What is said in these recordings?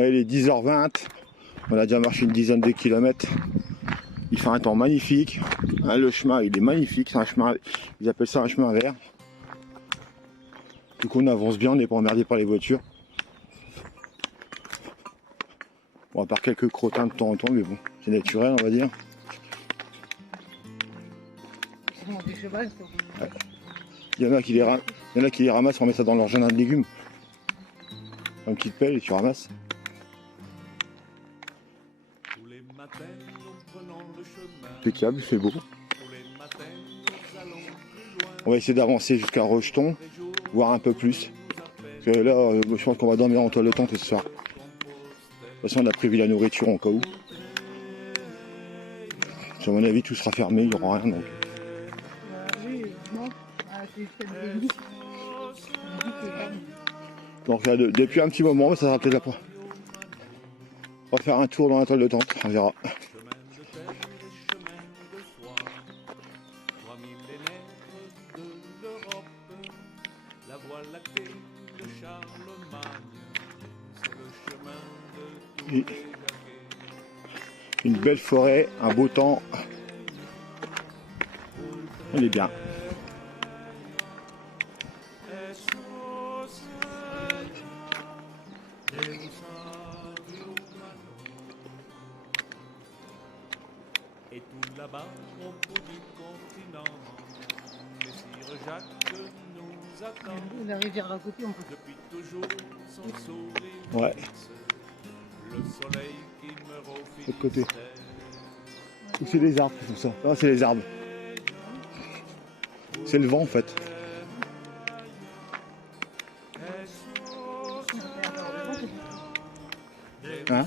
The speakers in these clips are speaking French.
Il est 10h20, on a déjà marché une dizaine de kilomètres. Il fait un temps magnifique. Hein, le chemin il est magnifique, c'est un chemin, ils appellent ça un chemin vert. Du coup on avance bien, on n'est pas emmerdé par les voitures. Bon, à part quelques crottins de temps en temps, mais bon, c'est naturel on va dire. Ouais. Il y en a qui les ramassent, on met ça dans leur jardin de légumes. Une petite pelle et tu ramasses. Impeccable, il fait beau. On va essayer d'avancer jusqu'à Rocheton, voire un peu plus. Parce que là, je pense qu'on va dormir en toile de tente ce soir. De toute façon, on a prévu la nourriture en cas où. À mon avis, tout sera fermé, il n'y aura rien. Donc là, depuis un petit moment, ça sera peut-être la fois. On va faire un tour dans la toile de tente, on verra. Et une belle forêt, un beau temps. On est bien. Et tout là-bas, au bout du continent, Messire Jacques nous attend. La rivière à côté, on peut. Depuis toujours, son sourire. Ouais. Le soleil qui me refile. De l'autre côté. Ou c'est les arbres qui font ça. Non, c'est les arbres. C'est le vent en fait. Hein?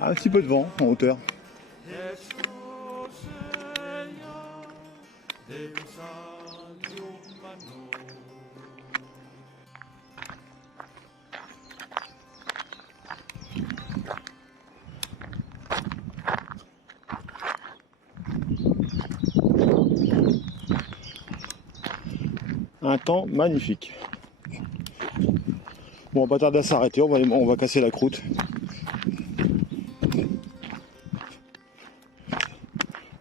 Un petit peu de vent en hauteur. Un temps magnifique. Bon, on va pas tarder à s'arrêter, on va casser la croûte.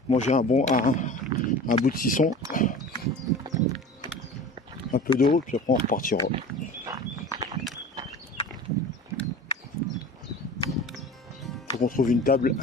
Manger un bout de cisson, un peu d'eau, puis après on repartira. Faut qu'on trouve une table.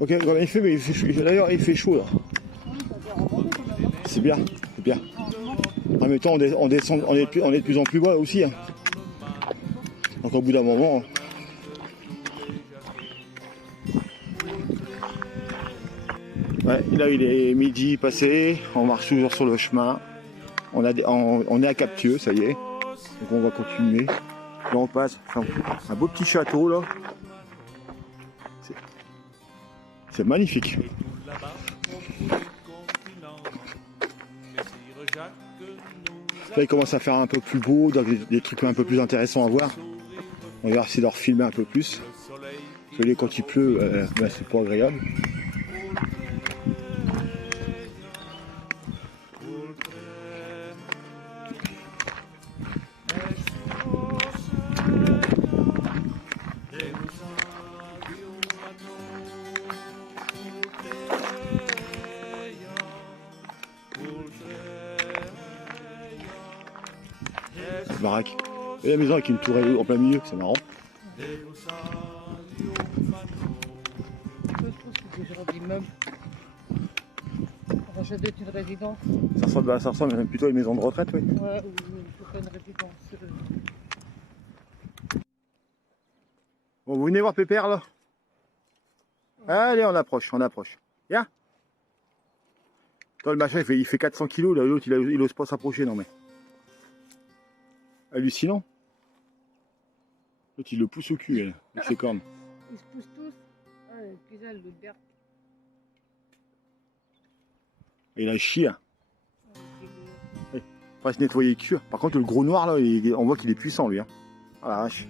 Ok, il fait, mais d'ailleurs il fait chaud là. C'est bien, c'est bien. En même temps on descend, on est de plus en plus bas aussi. Hein. Donc au bout d'un moment. Ouais, là il est midi passé, on marche toujours sur le chemin. On est à Captieux, ça y est. Donc on va continuer. Là on passe un beau petit château là. C'est magnifique. Là il commence à faire un peu plus beau, des trucs un peu plus intéressants à voir. On va essayer de leur filmer un peu plus. Parce que quand il pleut, c'est pas agréable. Baraque. Et la maison avec une tourelle en plein milieu, c'est marrant. Je trouve que c'est des genres d'immeubles. Ça doit être une résidence. Ça ressemble même plutôt à une maison de retraite, oui. Ouais, ou une résidence. Bon, vous venez voir Pépère là? Allez, on approche, on approche. Viens. Toi, le machin, il fait 400 kilos, là, l'autre, il ose pas s'approcher, non mais. Hallucinant. L'autre, il le pousse au cul, elle, avec ses cornes. Ils se poussent tous. Ah, puis là, le berbe. Il a un chien. Il va se nettoyer le cul. Par contre, le gros noir, là, on voit qu'il est puissant, lui. Hein. Ah la vache.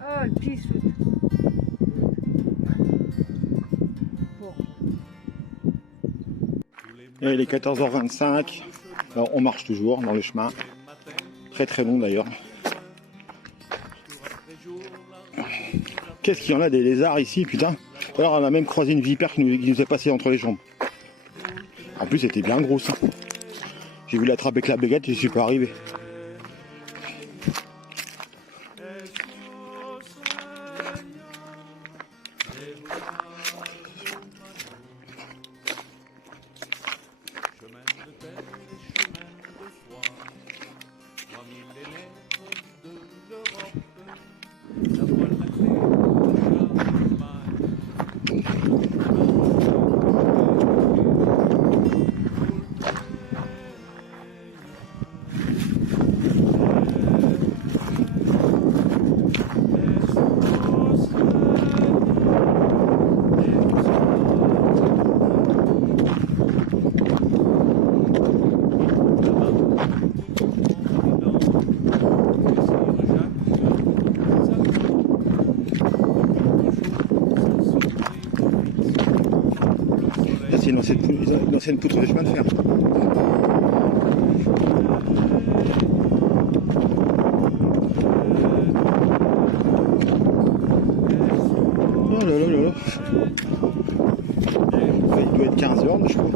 Ah, le pisse. Et il est 14h25. Alors, on marche toujours dans le chemin. Très très long d'ailleurs. Qu'est-ce qu'il y en a des lézards ici, putain. Alors on a même croisé une vipère qui nous est passée entre les jambes. En plus, c'était bien grosse. Hein. J'ai vu l'attraper avec la baguette et je suis pas arrivé. C'est une ancienne poutre de chemin de fer. Oh là là là là. Il doit être 15 heures, je crois.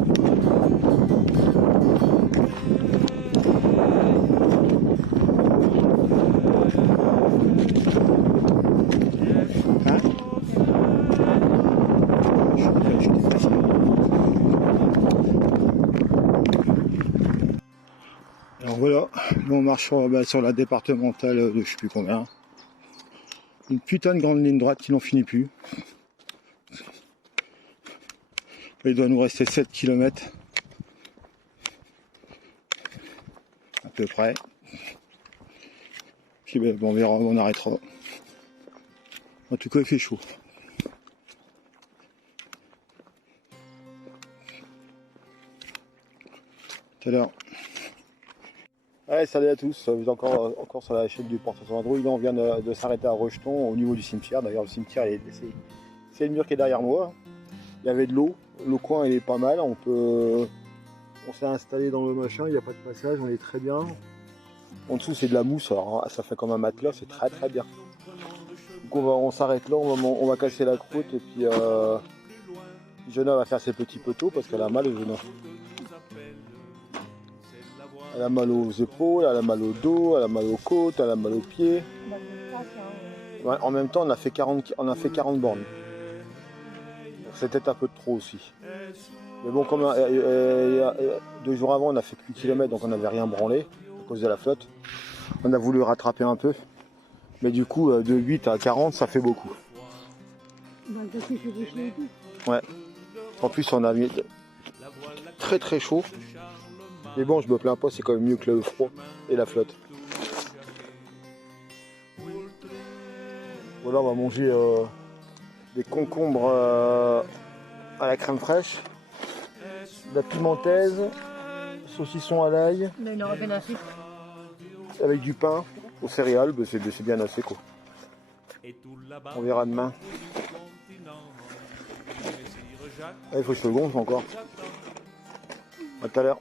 Hein? Alors voilà, nous on marche sur la départementale de je sais plus combien. Une putain de grande ligne droite qui n'en finit plus. Il doit nous rester 7 km. À peu près. Puis ben, on verra, on arrêtera. En tout cas, il fait chaud. Tout à l'heure. Allez, salut à tous, vous êtes encore sur la chaîne du Porteur Android. On vient de s'arrêter à Rejeton, au niveau du cimetière. D'ailleurs, le cimetière, c'est le mur qui est derrière moi. Il y avait de l'eau, le coin il est pas mal. On s'est installé dans le machin, il n'y a pas de passage, on est très bien. En dessous, c'est de la mousse, alors ça fait comme un matelas, c'est très très bien. Donc on s'arrête là, on va casser la croûte et puis Jonah va faire ses petits poteaux parce qu'elle a mal, Jonah. Elle a mal aux épaules, elle a mal au dos, elle a mal aux côtes, elle a mal aux pieds. Ouais, en même temps, on a fait 40 bornes. C'était un peu de trop aussi. Mais bon, comme 2 jours avant, on a fait 8 km, donc on n'avait rien branlé à cause de la flotte. On a voulu rattraper un peu. Mais du coup, de 8 à 40, ça fait beaucoup. Ouais. En plus, on a mis très très chaud. Mais bon, je me plains pas, c'est quand même mieux que le froid et la flotte. Voilà, on va manger des concombres à la crème fraîche, de la pimentaise, saucisson à l'ail, avec du pain aux céréales, bah c'est bien assez quoi. On verra demain. Il faut que je le gonfle encore. À tout à l'heure.